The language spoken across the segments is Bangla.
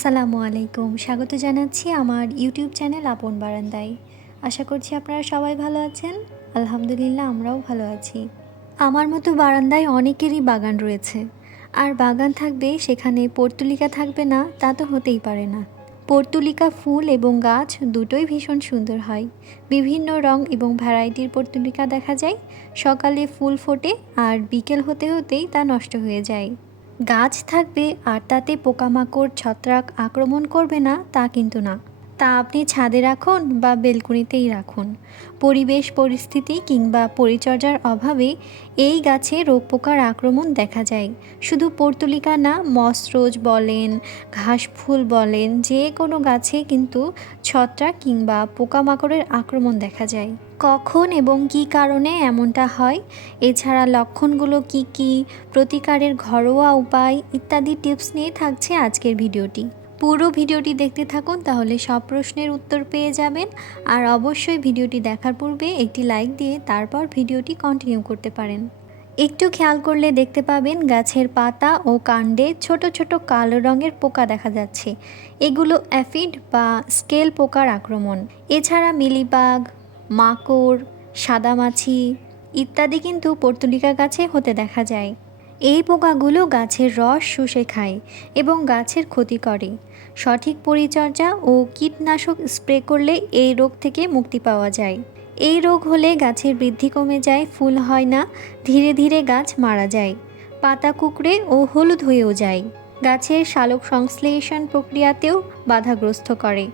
আসসালামু আলাইকুম। স্বাগত জানাচ্ছি আমার ইউটিউব চ্যানেল আপন বারান্দায়। আশা করছি আপনারা সবাই ভালো আছেন। আলহামদুলিল্লাহ আমরাও ভালো আছি। আমার মতো বারান্দায় অনেকেরই বাগান রয়েছে। আর বাগান থাকবে, সেখানে পর্তুলিকা থাকবে না, তা তো হতেই পারে না। পর্তুলিকা ফুল এবং গাছ দুটোই ভীষণ সুন্দর হয়। বিভিন্ন রং এবং ভ্যারাইটির পর্তুলিকা দেখা যায়। সকালে ফুল ফোটে আর বিকেল হতে হতেই তা নষ্ট হয়ে যায়। গাছ থাকবে আর তাতে পোকামাকড় ছত্রাক আক্রমণ করবে না তা কিন্তু না। তা আপনি ছাদে রাখুন বা বেলকুনিতেই রাখুন। পরিবেশ, পরিস্থিতি কিংবা পরিচর্যার অভাবে এই গাছে রোগ পোকার আক্রমণ দেখা যায়। শুধু পর্তুলিকা না মসরোজ বলেন, ঘাস ফুল বলেন, যে কোনো গাছে কিন্তু ছত্রাক কিংবা পোকামাকড়ের আক্রমণ দেখা যায়। কখন এবং কী কারণে এমনটা হয়? এছাড়া লক্ষণগুলো কি কি? প্রতিকারের ঘরোয়া উপায় ইত্যাদি টিপস নিয়ে থাকছে আজকের ভিডিওটি। পুরো ভিডিওটি দেখতে থাকুন, তাহলে সব প্রশ্নের উত্তর পেয়ে যাবেন। আর অবশ্যই ভিডিওটি দেখার পূর্বে একটি লাইক দিয়ে তারপর ভিডিওটি কন্টিনিউ করতে পারেন। একটু খেয়াল করলে দেখতে পাবেন গাছের পাতা ও কাণ্ডে ছোট ছোট কালো রঙের পোকা দেখা যাচ্ছে। এগুলো অ্যাফিড বা স্কেল পোকার আক্রমণ। এছাড়া মিলিবাগ, মাকড়, সাদামাছি ইত্যাদি কিন্তু পর্তুলিকা গাছে হতে দেখা যায়। এই পোকাগুলো গাছের রস শুষে খায় এবং গাছের ক্ষতি করে। সঠিক পরিচর্যা ও কীটনাশক স্প্রে করলে এই রোগ থেকে মুক্তি পাওয়া যায়। এই রোগ হলে গাছের বৃদ্ধি কমে যায়, ফুল হয় না, ধীরে ধীরে গাছ মারা যায়, পাতা কুকড়ে ও হলুদ হয়েও যায়। গাছের শালক সংশ্লেষণ প্রক্রিয়াতেও বাধাগ্রস্ত করে।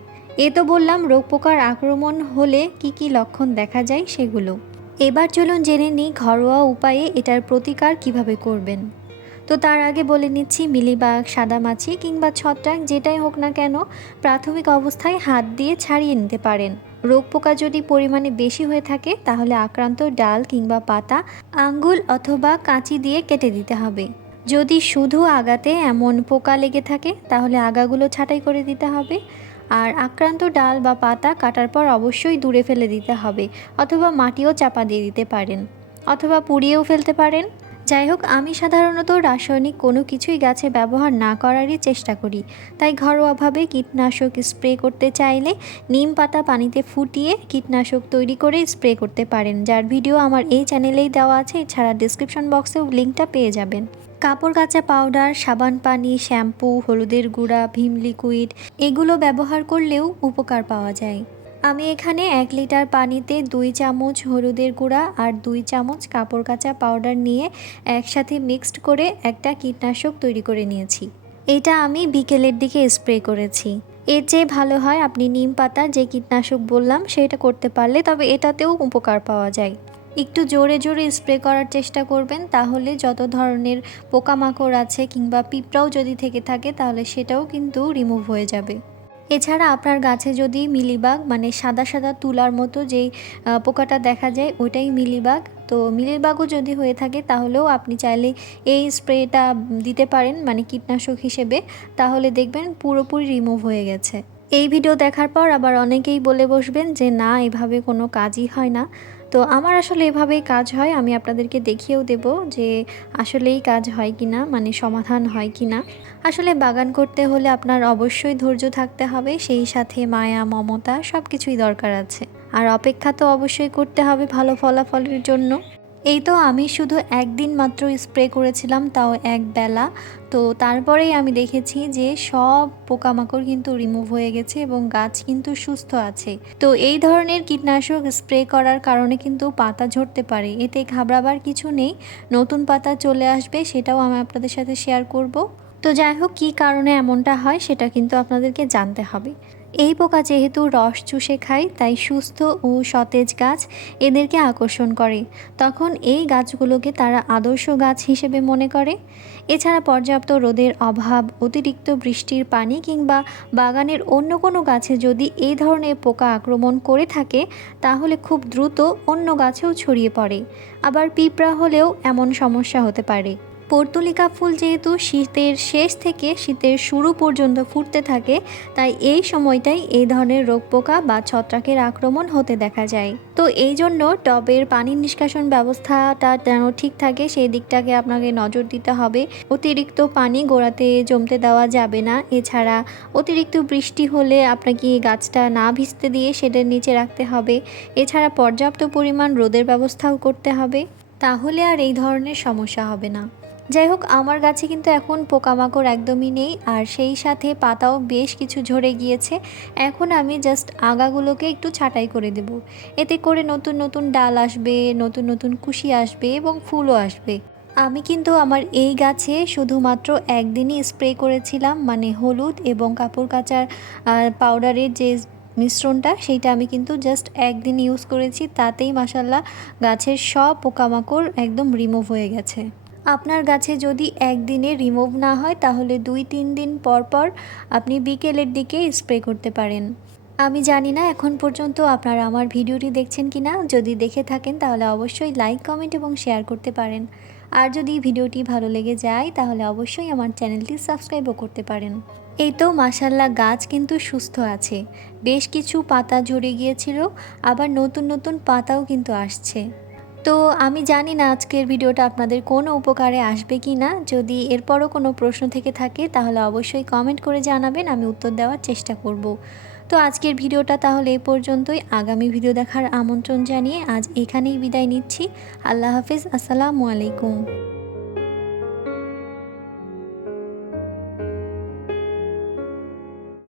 এ তো বললাম রোগ পোকার আক্রমণ হলে কি কি লক্ষণ দেখা যায় সেগুলো। এবার চলুন জেনে নিই ঘরোয়া উপায়ে এটার প্রতিকার কীভাবে করবেন। তো তার আগে বলে নিচ্ছি মিলিবাগ, সাদামাছি কিংবা ছত্রাক যেটাই হোক না কেন প্রাথমিক অবস্থায় হাত দিয়ে ছাড়িয়ে নিতে পারেন। রোগ পোকা যদি পরিমাণে বেশি হয়ে থাকে, তাহলে আক্রান্ত ডাল কিংবা পাতা, আঙ্গুল অথবা কাঁচি দিয়ে কেটে দিতে হবে। যদি শুধু আগাতে এমন পোকা লেগে থাকে, তাহলে আগাগুলো ছাঁটাই করে দিতে হবে। আর আক্রান্ত ডাল বা পাতা কাটার পর অবশ্যই দূরে ফেলে দিতে হবে, অথবা মাটিও চাপা দিয়ে দিতে পারেন, অথবা পুড়িয়েও ফেলতে পারেন। যাই হোক, আমি সাধারণত রাসায়নিক কোনো কিছুই গাছে ব্যবহার না করারই চেষ্টা করি। তাই ঘরোয়াভাবে কীটনাশক স্প্রে করতে চাইলে নিম পাতা পানিতে ফুটিয়ে কীটনাশক তৈরি করে স্প্রে করতে পারেন, যার ভিডিও আমার এই চ্যানেলেই দেওয়া আছে, এছাড়া ডিসক্রিপশন বক্সেও লিঙ্কটা পেয়ে যাবেন। কাপড় কাচা পাউডার, সাবান পানি, শ্যাম্পু, হলুদের গুঁড়া, ভীম লিকুইড, এগুলো ব্যবহার করলেও উপকার পাওয়া যায়। আমি এখানে এক লিটার পানিতে দুই চামচ হলুদের গুঁড়া আর দুই চামচ কাপড় কাচা পাউডার নিয়ে একসাথে মিক্সড করে একটা কীটনাশক তৈরি করে নিয়েছি। এটা আমি বিকেলের দিকে স্প্রে করেছি। এর চেয়ে ভালো হয় আপনি নিম পাতা যে কীটনাশক বললাম সেটা করতে পারলে তবে এটাতেও উপকার পাওয়া যায়। একটু জোরে জোরে স্প্রে করার চেষ্টা করবেন, তাহলে যত ধরনের পোকামাকড় আছে কিংবা পিঁপড়াও যদি থেকে থাকে, তাহলে সেটাও কিন্তু রিমুভ হয়ে যাবে। এছাড়া আপনার গাছে যদি মিলিবাগ মানে সাদা সাদা তুলার মতো যেই পোকাটা দেখা যায় ওটাই মিলিবাগ। তো মিলিবাগও যদি হয়ে থাকে, তাহলেও আপনি চাইলে এই স্প্রেটা দিতে পারেন মানে কীটনাশক হিসেবে। তাহলে দেখবেন পুরোপুরি রিমুভ হয়ে গেছে। এই ভিডিও দেখার পর আবার অনেকেই বলে বসবেন যে, না, এভাবে কোনো কাজই হয় না। তো আমার আসলে এভাবেই কাজ হয়। আমি আপনাদেরকে দেখিয়েও দেব যে আসলেই কাজ হয় কি না মানে সমাধান হয় কি না আসলে বাগান করতে হলে আপনার অবশ্যই ধৈর্য থাকতে হবে, সেই সাথে মায়া, মমতা সব কিছুই দরকার আছে। আর অপেক্ষা তো অবশ্যই করতে হবে ভালো ফলাফলের জন্য। এই তো আমি শুধু একদিন মাত্র স্প্রে করেছিলাম, তাও এক বেলা। তো তারপরেই আমি দেখেছি যে সব পোকামাকড় কিন্তু রিমুভ হয়ে গেছে এবং গাছ কিন্তু সুস্থ আছে। তো এই ধরনের কীটনাশক স্প্রে করার কারণে কিন্তু পাতা ঝরতে পারে। এতে ঘাবড়াবার কিছু নেই। নতুন পাতা চলে আসবে, সেটাও আমি আপনাদের সাথে শেয়ার করব। তো যাই হোক, কী কারণে এমনটা হয় সেটা কিন্তু আপনাদেরকে জানতে হবে। এই পোকা যেহেতু রস চুষে খায়, তাই সুস্থ ও সতেজ গাছ এদেরকে আকর্ষণ করে। তখন এই গাছগুলোকে তারা আদর্শ গাছ হিসেবে মনে করে। এছাড়া পর্যাপ্ত রোদের অভাব, অতিরিক্ত বৃষ্টির পানি কিংবা বাগানের অন্য কোনো গাছে যদি এই ধরনের পোকা আক্রমণ করে থাকে, তাহলে খুব দ্রুত অন্য গাছেও ছড়িয়ে পড়ে। আবার পিঁপড়া হলেও এমন সমস্যা হতে পারে। পর্তুলিকা ফুল যেহেতু শীতের শেষ থেকে শীতের শুরু পর্যন্ত ফুটতে থাকে, তাই এই সময়টাই এই ধরনের রোগ পোকা বা ছত্রাকের আক্রমণ হতে দেখা যায়। তো এই জন্য টবের পানি নিষ্কাশন ব্যবস্থাটা যেন ঠিক থাকে, সেই দিকটাকে আপনাকে নজর দিতে হবে। অতিরিক্ত পানি গোড়াতে জমতে দেওয়া যাবে না। এছাড়া অতিরিক্ত বৃষ্টি হলে আপনাকে গাছটা না ভিজতে দিয়ে সেটার নিচে রাখতে হবে। এছাড়া পর্যাপ্ত পরিমাণ রোদের ব্যবস্থাও করতে হবে। তাহলে আর এই ধরনের সমস্যা হবে না। যাই হোক, আমার গাছে কিন্তু এখন পোকামাকড় একদমই নেই, আর সেই সাথে পাতাও বেশ কিছু ঝরে গিয়েছে। এখন আমি জাস্ট আগাগুলোকে একটু ছাঁটাই করে দেব। এতে করে নতুন নতুন ডাল আসবে, নতুন নতুন কুশি আসবে এবং ফুলও আসবে। আমি কিন্তু আমার এই গাছে শুধুমাত্র একদিনই স্প্রে করেছিলাম মানে হলুদ এবং কাপড় কাচার পাউডারের যে মিশ্রণটা, সেইটা আমি কিন্তু জাস্ট একদিন ইউজ করেছি। তাতেই মাসাল্লাহ গাছের সব পোকামাকড় একদম রিমুভ হয়ে গেছে। আপনার গাছে যদি একদিনে রিমুভ না হয়, তাহলে দুই তিন দিন পর পর আপনি বিকেলের দিকে স্প্রে করতে পারেন। আমি জানি না এখন পর্যন্ত আপনারা আমার ভিডিওটি দেখছেন কি না যদি দেখে থাকেন, তাহলে অবশ্যই লাইক, কমেন্ট এবং শেয়ার করতে পারেন। আর যদি ভিডিওটি ভালো লেগে যায়, তাহলে অবশ্যই আমার চ্যানেলটি সাবস্ক্রাইবও করতে পারেন। এই তো মাসাল্লাহ গাছ কিন্তু সুস্থ আছে। বেশ কিছু পাতা ঝরে গিয়েছিল, আবার নতুন নতুন পাতাও কিন্তু আসছে। তো আমি জানি না আজকের ভিডিওটা আপনাদের কোনো উপকারে আসবে কি না। যদি এরপরও কোনো প্রশ্ন থেকে থাকে, তাহলে অবশ্যই কমেন্ট করে জানাবেন, আমি উত্তর দেওয়ার চেষ্টা করব। তো আজকের ভিডিওটা তাহলে এ পর্যন্তই। আগামী ভিডিও দেখার আমন্ত্রণ জানিয়ে আজ এখানেই বিদায় নিচ্ছি। আল্লাহ হাফিজ, আসসালামু আলাইকুম।